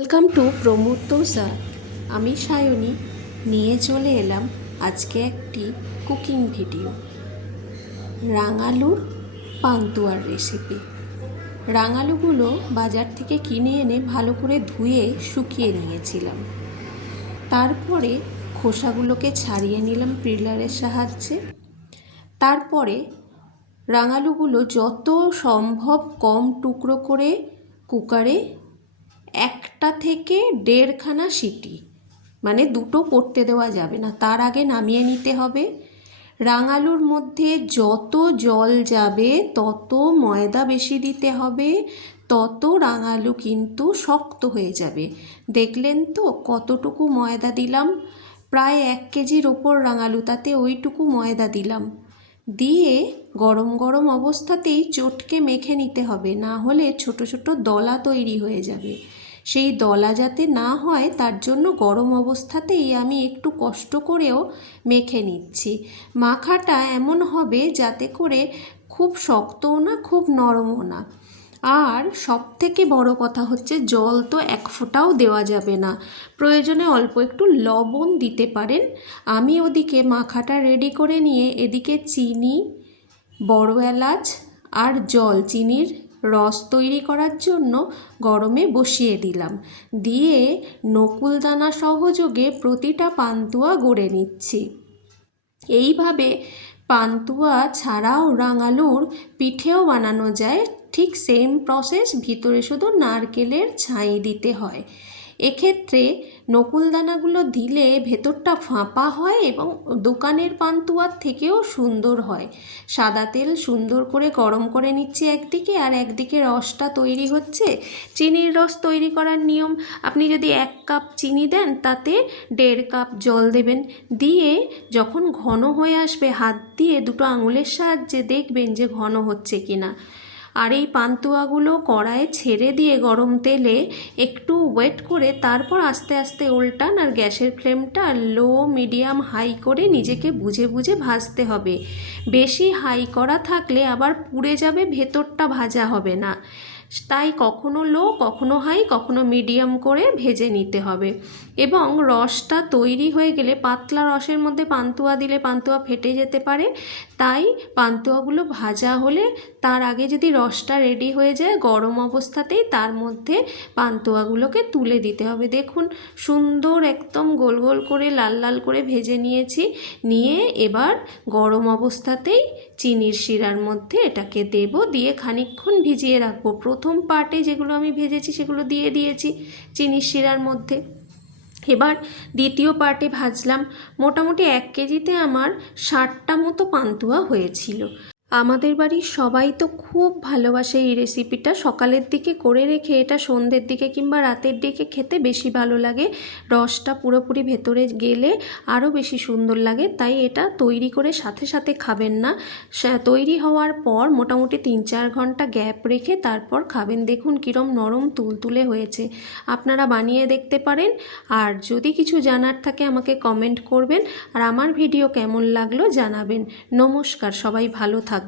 Welcome to প্রমুক্তসা। আমি সায়নী নিয়ে চলে এলাম আজকে একটি কুকিং ভিডিও। রাঙালুর পান্তুয়ার রেসিপি। রাঙালুগুলো বাজার থেকে কিনে এনে ভালো করে ধুয়ে শুকিয়ে নিয়েছিলাম। তারপরে খোসাগুলোকে ছাড়িয়ে নিলাম পিলারের সাহায্যে। তারপরে রাঙালুগুলো যত সম্ভব কম টুকরো করে কুকারে 1টা থেকে 1.5খানা সিটি, মানে দুটো পড়তে দেওয়া যাবে না, তার আগে নামিয়ে নিতে হবে। রাঙালুর মধ্যে যত জল যাবে তত ময়দা বেশি দিতে হবে, তত রাঙালু কিন্তু শক্ত হয়ে যাবে। দেখলেন তো কতটুকু ময়দা দিলাম? প্রায় 1 কেজির ওপর রাঙালু, তাতে ওইটুকু ময়দা দিলাম। দিয়ে গরম গরম অবস্থাতেই চটকে মেখে নিতে হবে, না হলে ছোট ছোট দলা তৈরি হয়ে যাবে। সেই দলা যাতে না হয় তার জন্য গরম অবস্থাতেই আমি একটু কষ্ট করেও মেখে নিচ্ছি। মাখাটা এমন হবে যাতে করে খুব শক্তও না খুব নরমও না। আর সবথেকে বড় কথা হচ্ছে জল তো 1 ফোঁটাও দেওয়া যাবে না। প্রয়োজনে অল্প একটু লবণ দিতে পারেন। আমি ওদিকে মাখাটা রেডি করে নিয়ে এদিকে চিনি, বড় এলাচ আর জল, চিনির রস তৈরি করার জন্য গরমে বসিয়ে দিলাম। দিয়ে নকুলদানা সহযোগে প্রতিটা পান্তুয়া গড়ে নিচ্ছি। এইভাবে পান্তুয়া ছাড়াও রাঙালুর পিঠেও বানানো যায়, ঠিক সেম প্রসেস, ভিতরে শুধু নারকেলের ছাই দিতে হয়। এক্ষেত্রে নকুলদানাগুলো দিলে ভেতরটা ফাঁপা হয় এবং দোকানের পান্তুয়ার থেকেও সুন্দর হয়। সাদা তেল সুন্দর করে গরম করে নিচ্ছি একদিকে, আর একদিকে রসটা তৈরি হচ্ছে। চিনির রস তৈরি করার নিয়ম, আপনি যদি 1 কাপ চিনি দেন তাতে 1.5 কাপ জল দেবেন। দিয়ে যখন ঘন হয়ে আসবে হাত দিয়ে দুটো আঙুলের সাহায্যে দেখবেন যে ঘন হচ্ছে কিনা। আর এই পান্তুয়াগুলো কড়াইয়ে ছেড়ে দিয়ে গরম তেলে একটু ওয়েট করে তারপর আস্তে আস্তে উল্টান, আর গ্যাসের ফ্লেমটা লো মিডিয়াম হাই করে নিজেকে বুঝে বুঝে ভাজতে হবে। বেশি হাই করা থাকলে আবার পুড়ে যাবে, ভেতরটা ভাজা হবে না। তাই কখনো লো, কখনো হাই, কখনো মিডিয়াম করে ভেজে নিতে হবে। এবং রসটা তৈরি হয়ে গেলে পাতলা রসের মধ্যে পান্তুয়া দিলে পান্তুয়া ফেটে যেতে পারে। তাই পান্তুয়াগুলো ভাজা হলে তার আগে যদি রসটা রেডি হয়ে যায় গরম অবস্থাতেই তার মধ্যে পান্তুয়াগুলোকে তুলে দিতে হবে। দেখুন সুন্দর একদম গোল গোল করে লাল লাল করে ভেজে নিয়েছি। নিয়ে এবার গরম অবস্থাতেই চিনির শিরার মধ্যে এটাকে দেব, দিয়ে খানিকক্ষণ ভিজিয়ে রাখবো। প্রথম পার্টে যেগুলো আমি ভেজেছি সেগুলো দিয়ে দিয়েছি চিনির শিরার মধ্যে। এবার দ্বিতীয় পার্টে ভাজলাম। মোটামুটি 1 কেজিতে আমার 60টা মতো পান্তুয়া হয়েছিল। আমাদের বাড়ির সবাই তো খুব ভালোবাসে এই রেসিপিটা। সকালের দিকে করে রেখে এটা সন্ধ্যের দিকে কিংবা রাতের দিকে খেতে বেশি ভালো লাগে। রসটা পুরোপুরি ভেতরে গেলে আরও বেশি সুন্দর লাগে। তাই এটা তৈরি করে সাথে সাথে খাবেন না, তৈরি হওয়ার পর মোটামুটি 3-4 ঘন্টা গ্যাপ রেখে তারপর খাবেন। দেখুন কীরম নরম তুলতুলে হয়েছে। আপনারা বানিয়ে দেখতে পারেন। আর যদি কিছু জানার থাকে আমাকে কমেন্ট করবেন। আর আমার ভিডিও কেমন লাগলো জানাবেন। নমস্কার, সবাই ভালো থাকবেন।